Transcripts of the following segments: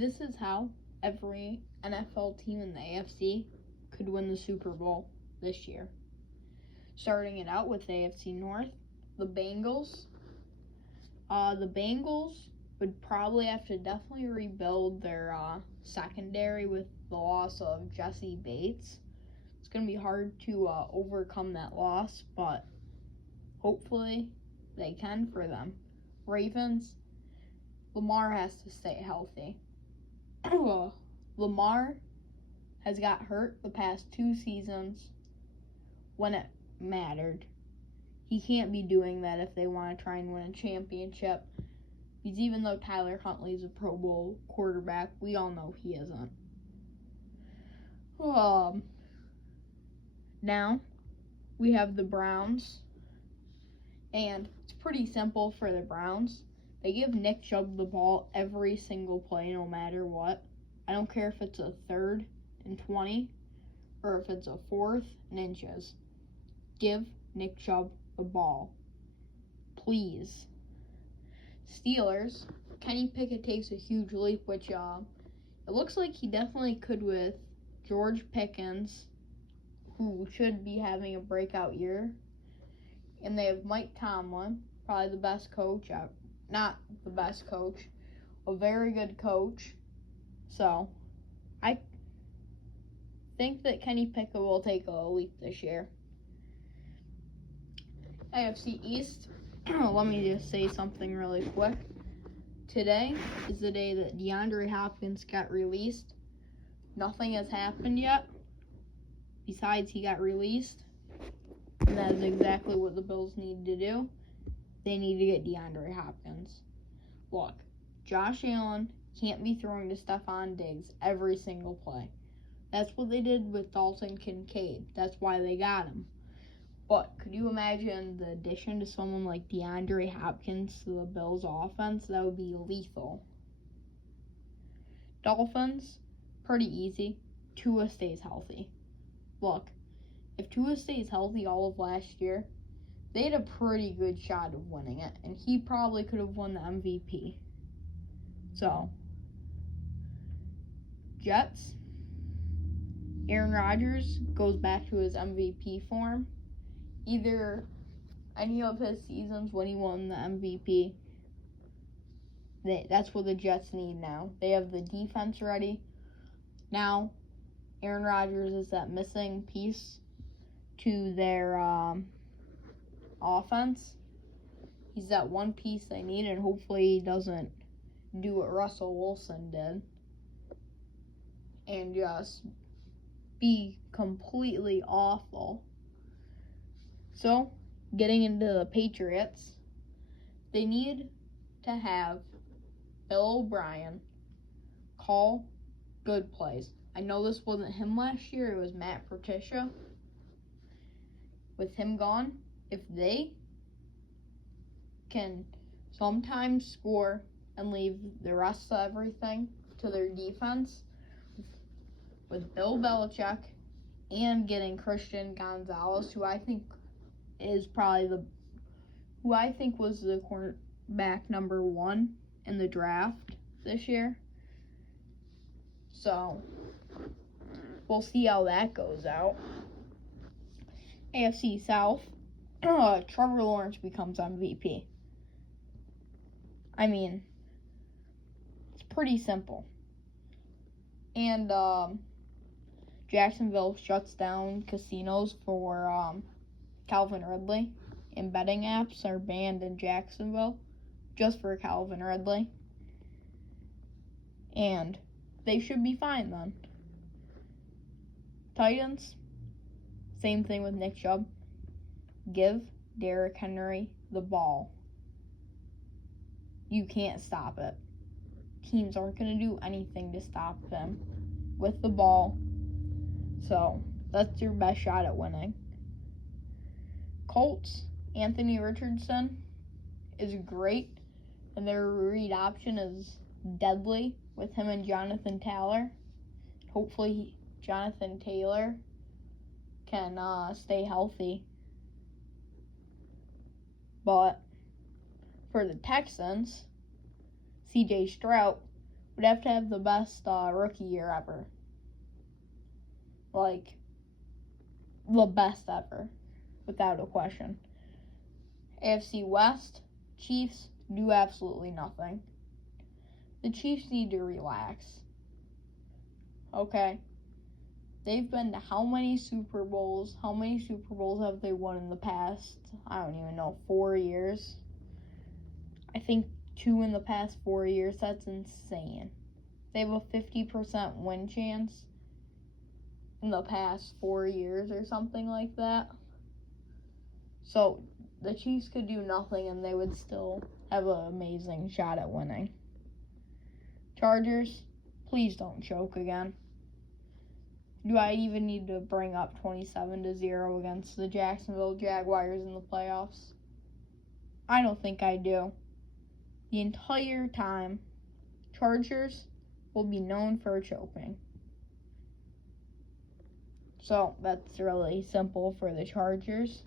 This is how every NFL team in the AFC could win the Super Bowl this year. Starting it out with AFC North, the Bengals. The Bengals would probably have to definitely rebuild their secondary with the loss of Jesse Bates. It's going to be hard to overcome that loss, but hopefully they can for them. Ravens, Lamar has to stay healthy. Lamar has got hurt the past 2 seasons when it mattered. He can't be doing that if they want to try and win a championship. Because even though Tyler Huntley's a Pro Bowl quarterback, we all know he isn't. Now, we have the Browns. And it's pretty simple for the Browns. They give Nick Chubb the ball every single play, no matter what. I don't care if it's a 3rd and 20 or if it's a 4th and inches. Give Nick Chubb the ball. Please. Steelers, Kenny Pickett takes a huge leap, which it looks like he definitely could with George Pickens, who should be having a breakout year. And they have Mike Tomlin, probably the best coach. Not the best coach, a very good coach. So, I think that Kenny Pickett will take a leap this year. AFC East, let me just say something really quick. Today is the day that DeAndre Hopkins got released. Nothing has happened yet, besides he got released. And that is exactly what the Bills need to do. They need to get DeAndre Hopkins. Look, Josh Allen can't be throwing to Stephon Diggs every single play. That's what they did with Dalton Kincaid. That's why they got him. But could you imagine the addition to someone like DeAndre Hopkins to the Bills' offense? That would be lethal. Dolphins, pretty easy. Tua stays healthy. Look, if Tua stays healthy all of last year, they had a pretty good shot of winning it, and he probably could have won the MVP. So, Jets, Aaron Rodgers goes back to his MVP form. Either any of his seasons when he won the MVP, that's what the Jets need now. They have the defense ready. Now, Aaron Rodgers is that missing piece to their offense. He's that one piece they need, and hopefully he doesn't do what Russell Wilson did and just be completely awful. So, getting into the Patriots, they need to have Bill O'Brien call good plays. I know this wasn't him last year, it was Matt Patricia. With him gone, if they can sometimes score and leave the rest of everything to their defense, with Bill Belichick and getting Christian Gonzalez, who I think was the cornerback number 1 in the draft this year. So, we'll see how that goes out. AFC South, Trevor Lawrence becomes MVP. I mean, it's pretty simple. And Jacksonville shuts down casinos for Calvin Ridley, and betting apps are banned in Jacksonville just for Calvin Ridley. And they should be fine then. Titans, same thing with Nick Chubb. Give Derrick Henry the ball. You can't stop it. Teams aren't going to do anything to stop him with the ball. So, that's your best shot at winning. Colts, Anthony Richardson is great, and their read option is deadly with him and Jonathan Taylor. Hopefully, Jonathan Taylor can stay healthy. But for the Texans, C.J. Stroud would have to have the best rookie year ever. Like, the best ever, without a question. AFC West, Chiefs do absolutely nothing. The Chiefs need to relax. Okay? They've been to how many Super Bowls? How many Super Bowls have they won in the past? I don't even know, 4 years? I think 2 in the past 4 years. That's insane. They have a 50% win chance in the past 4 years or something like that. So, the Chiefs could do nothing and they would still have an amazing shot at winning. Chargers, please don't choke again. Do I even need to bring up 27-0 against the Jacksonville Jaguars in the playoffs? I don't think I do. The entire time, Chargers will be known for choking. So, that's really simple for the Chargers.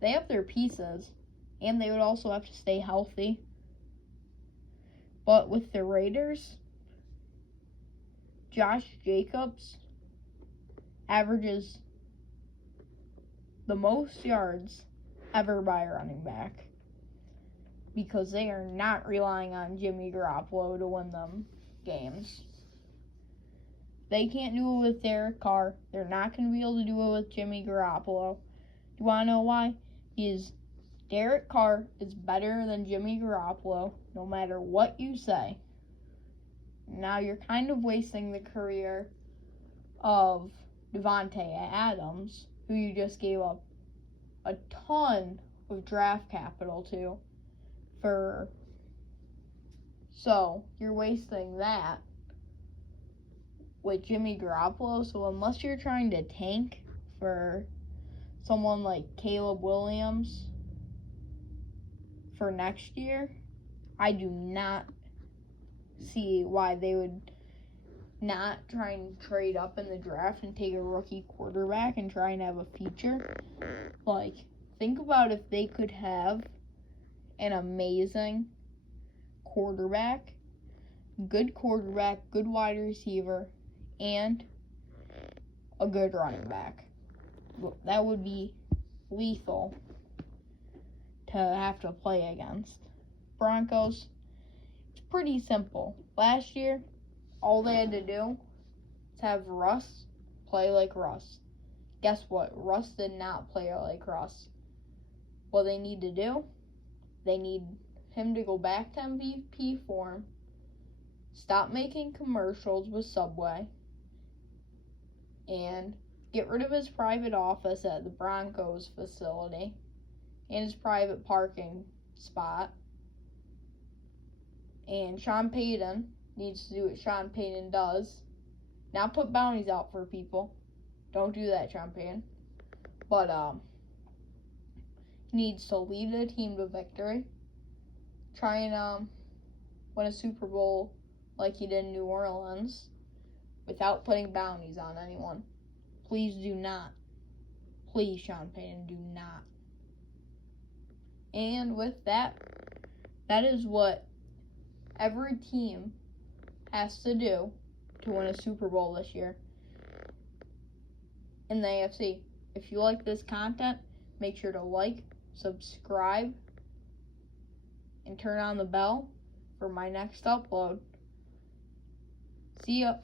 They have their pieces, and they would also have to stay healthy. But with the Raiders, Josh Jacobs averages the most yards ever by a running back because they are not relying on Jimmy Garoppolo to win them games. They can't do it with Derek Carr. They're not going to be able to do it with Jimmy Garoppolo. Do you want to know why? Derek Carr is better than Jimmy Garoppolo, no matter what you say. Now you're kind of wasting the career of Devontae Adams, who you just gave up a ton of draft capital to. So you're wasting that with Jimmy Garoppolo. So unless you're trying to tank for someone like Caleb Williams for next year, I do not see why they would not try and trade up in the draft and take a rookie quarterback and try and have a feature. Like, think about if they could have an amazing quarterback, good wide receiver, and a good running back. That would be lethal to have to play against. Broncos, it's pretty simple. Last year, all they had to do was have Russ play like Russ. Guess what? Russ did not play like Russ. What they need to do, they need him to go back to MVP form, stop making commercials with Subway, and get rid of his private office at the Broncos facility and his private parking spot. And Sean Payton needs to do what Sean Payton does. Not put bounties out for people. Don't do that, Sean Payton. But he needs to lead the team to victory. Try and win a Super Bowl like he did in New Orleans without putting bounties on anyone. Please do not. Please, Sean Payton, do not. And with that, that is what every team has to do to win a Super Bowl this year in the AFC. If you like this content, make sure to like, subscribe, and turn on the bell for my next upload. See ya.